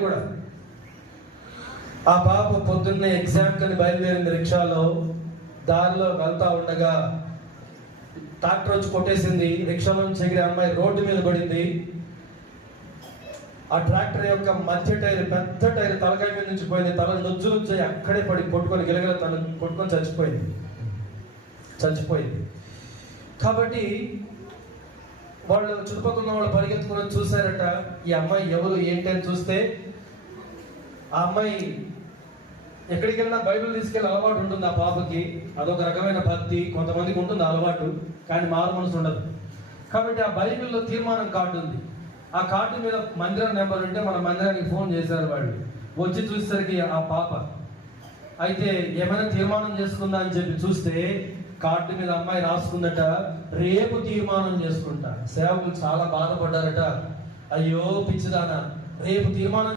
కూడా ఆ పాప పొద్దున్నే ఎగ్జామ్ కని బయలుదేరింది రిక్షాలో. దారిలో వెళ్తా ఉండగా ట్రాక్టర్ వచ్చి కొట్టేసింది. రిక్షాలో నుంచి ఎగిరే అమ్మాయి రోడ్డు మీద పడింది. ఆ ట్రాక్టర్ యొక్క మధ్య టైర్, పెద్ద టైర్ తలకాయ మీద నుంచి పోయింది. తల నొజ్జు నుంచి అక్కడే పడి కొట్టుకొని గిలగిల తను కొట్టుకొని చచ్చిపోయింది. కాబట్టి వాళ్ళు చుట్టుపక్కల వాళ్ళు పరిగెత్తుకుని చూశారట. ఈ అమ్మాయి ఎవరు ఏంటి అని చూస్తే ఆ అమ్మాయి ఎక్కడికి వెళ్ళినా బైబిల్ తీసుకెళ్ళి అలవాటు ఉంటుంది ఆ పాపకి. అదొక రకమైన భక్తి, కొంతమందికి ఉంటుంది అలవాటు, కానీ మారు మనసు ఉండదు. కాబట్టి ఆ బైబిల్లో తీర్మానం కార్డు ఉంది. ఆ కార్డు మీద మందిరం నెంబర్ ఉంటే మన మందిరానికి ఫోన్ చేశారు. వాళ్ళు వచ్చి చూసేసరికి ఆ పాప అయితే ఏమైనా తీర్మానం చేసుకుందా అని చెప్పి చూస్తే కార్డు మీద అమ్మాయి రాసుకుందట, రేపు తీర్మానం చేసుకుంటా. సేవకులు చాలా బాధపడ్డారట. అయ్యో పిచ్చిదానా, రేపు తీర్మానం